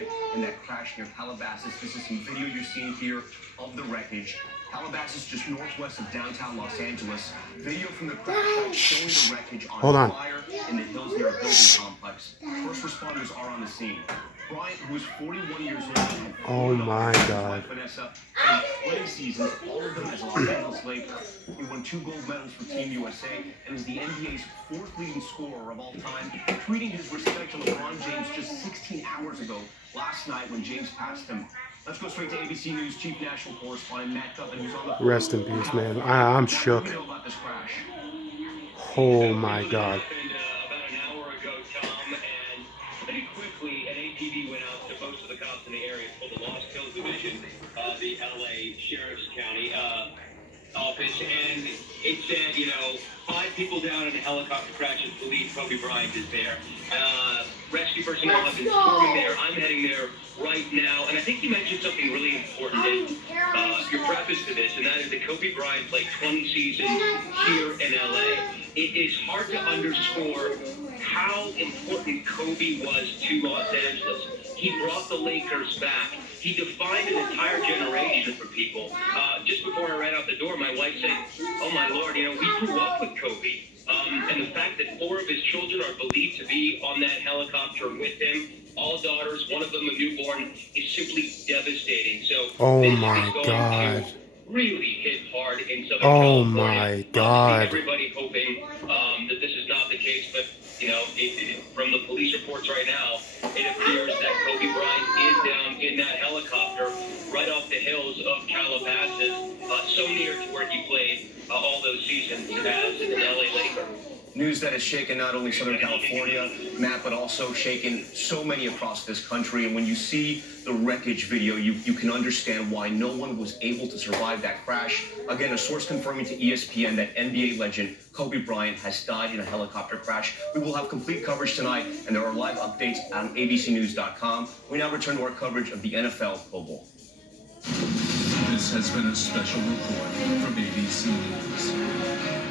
Bryant in that crash near Calabasas. This is some video you're seeing here of the wreckage. Calabasas, just northwest of downtown Los Angeles. Video from the crash showing the wreckage on fire in the hills near a building complex. First responders are on the scene. Bryant, who is 41 years old, oh my God. Vanessa, in 20 seasons, all of them as a Los Angeles Laker. He won 2 gold medals for Team USA and is the NBA's 4th leading scorer of all time, tweeting his respect to LeBron James just 16 hours ago last night when James passed him. Let's go straight to ABC News Chief National Correspondent Matt Guttman, who's on the phone. Rest in peace, man. I'm shook. What do we know about this crash? Oh my God. About an hour ago, Tom, and pretty quickly an APB went out to most of the cops in the area. It's called the Lost Hills Division of the LA Sheriff's County office, and it said, 5 people down in a helicopter crash and believe Kobe Bryant is there. Rescue personnel have been storming there. I'm heading there right now, and I think you mentioned something really important in your preface to this, and that is that Kobe Bryant played 20 seasons here in LA. It is hard to underscore how important Kobe was to Los Angeles. He brought the Lakers back. He defined an entire generation for people. Just before I ran out the door, my wife said, "Oh my Lord, we grew up with Kobe." And the fact that 4 of his children are believed to be on that helicopter with him, all daughters, one of them a newborn, is simply devastating. So oh this my is going God. to really hit hard in Southern Oh California. my God. Everybody hoping that this is not the case, but from the police reports right now, it appears that Kobe Bryant is down in that helicopter right off the hills of Calabasas, so near to where he played all those seasons as an LA Laker. News that has shaken not only Southern California, Matt, but also shaken so many across this country. And when you see the wreckage video, you can understand why no one was able to survive that crash. Again, a source confirming to ESPN that NBA legend Kobe Bryant has died in a helicopter crash. We will have complete coverage tonight, and there are live updates on abcnews.com. We now return to our coverage of the NFL Pro Bowl. This has been a special report from ABC News.